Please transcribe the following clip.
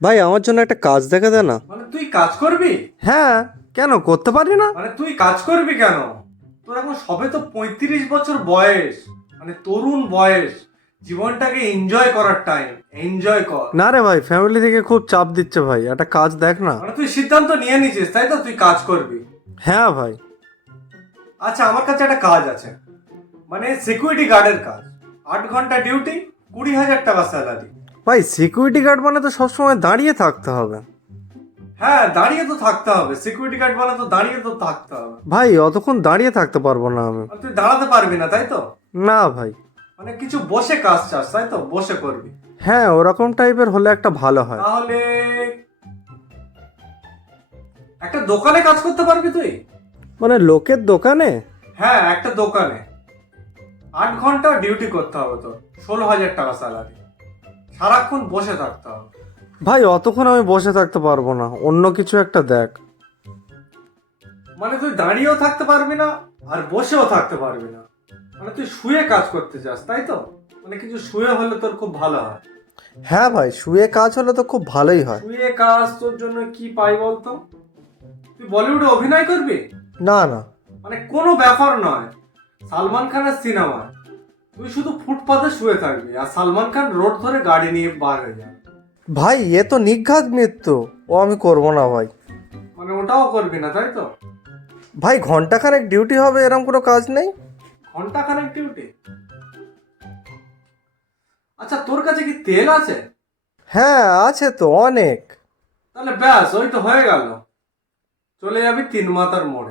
ভাই আমার জন্য একটা কাজ দেখে দে না। মানে তুই কাজ করবি? হ্যাঁ, কেন করতে পারি না? মানে তুই কাজ করবি কেন? তোর এখন সবে তো 35 বছর বয়স, মানে তরুণ বয়স। জীবনটাকে এনজয় করার টাইম, এনজয় কর। না রে ভাই, ফ্যামিলি থেকে খুব চাপ দিচ্ছে ভাই, একটা কাজ দেখ না। মানে তুই সিদ্ধান্ত নিয়ে নিয়েছিস তাই তো, তুই কাজ করবি? হ্যাঁ ভাই। আচ্ছা, আমার কাছে একটা কাজ আছে, মানে সিকিউরিটি গার্ডের কাজ। 8 ঘন্টা ডিউটি, 20,000 টাকা স্যালারি। ভাই সিকিউরিটি গার্ড মানে তো সবসময় দাঁড়িয়ে থাকতে হবে। হ্যাঁ, দাঁড়িয়ে তো থাকতে হবে, সিকিউরিটি গার্ড মানে তো দাঁড়িয়ে তো থাকতে হবে। ভাই অতক্ষণ দাঁড়িয়ে থাকতে পারবো না আমি। আর তুই দাঁড়াতে পারবি না তাই তো? না ভাই। মানে কিছু বসে কাজ চাস তাই তো, বসে করবি? হ্যাঁ, ওরকম টাইপের হলে একটা ভালো হয়। তাহলে একটা দোকানে কাজ করতে পারবি তুই? মানে লোকের দোকানে? হ্যাঁ, একটা দোকানে 8 ঘন্টা ডিউটি করতে হবে তোর, 16,000 টাকা স্যালারি। সারাক্ষণ বসে থাকতে হবে। ভাই অতক্ষণ আমি বসে থাকতে পারবো না, অন্য কিছু একটা দেখ। মানে তুই দাঁড়িয়েও থাকতে পারবি না আর বসেও থাকতে পারবি না, মানে তুই শুয়ে কাজ করতে চাস তাই তো? মানে কিছু শুয়ে হলে তোর খুব ভালো হয়। হ্যাঁ ভাই, শুয়ে কাজ হলে তো খুব ভালোই হয়। শুয়ে কাজ তোর জন্য কি পাই বলতো? তুই বলিউডে অভিনয় করবি? না না। মানে কোনো ব্যাপার নয়, সালমান খানের সিনেমায় তুই শুধু ফুটপাতে শুয়ে থাকবি আর সালমান খান রোড ধরে গাড়ি নিয়ে বার হয়ে যাবে। ভাই এ তো নির্ঘাত মৃত্যু, ও আমি করবো না ভাই। মানে ওটাও করবি না তাই তো? ভাই ঘন্টাখানেক ডিউটি হবে, এরকম কোনো কাজ নেই? ঘন্টা খানেক ডিউটি? আচ্ছা, তোর কাছে কি তেল আছে? হ্যাঁ আছে তো অনেক। তাহলে ব্যাস, ওই তো হয়ে গেল। চলে যাবি 3 মাথার মোড়।